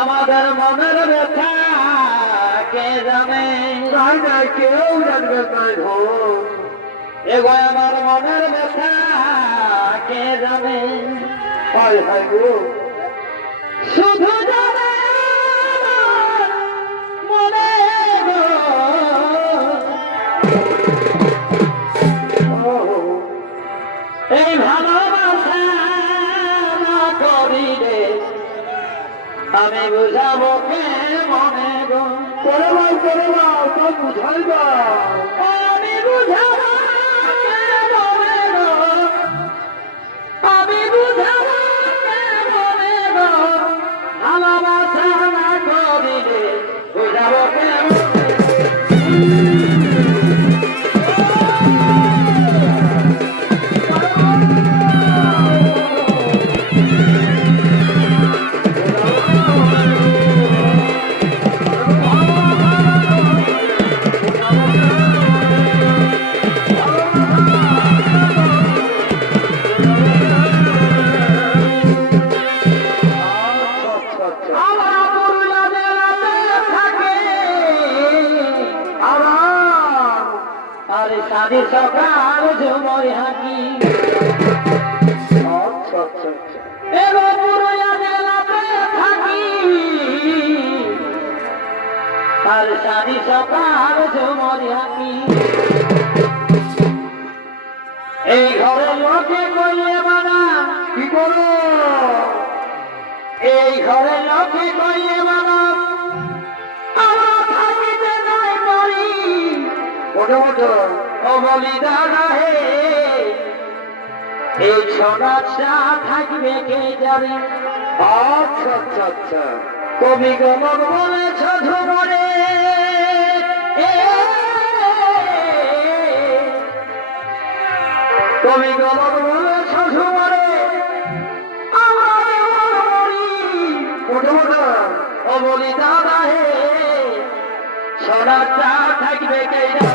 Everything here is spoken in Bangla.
আমাদের মনের ব্যথা কে জানে? নাই না কেউ জানবে নাই হো। এগো আমার মনের ব্যথা কে জানে? হায় হায় গো। শুধু জানে আমি বুঝাবো কে মনে গো? করে ভাই করে ভাই সব বুঝাইবা। আমি বুঝাবো সারি সকাল ঝুমরি হাঁকি। এই ঘরের লোকে কইলে বানা কি এই ঘরের লোকে কইলে বানা আমার থাকিতে নাই মরি ওটা ওটা ও বলি দাদা হে এই থাকবে কে কবি গমন বলেছ, ঝুমরে কবি গমন বলেছ আমার মরি ওটা ওটা ও দাদা হে ছড়াটা থাকবে কে জানে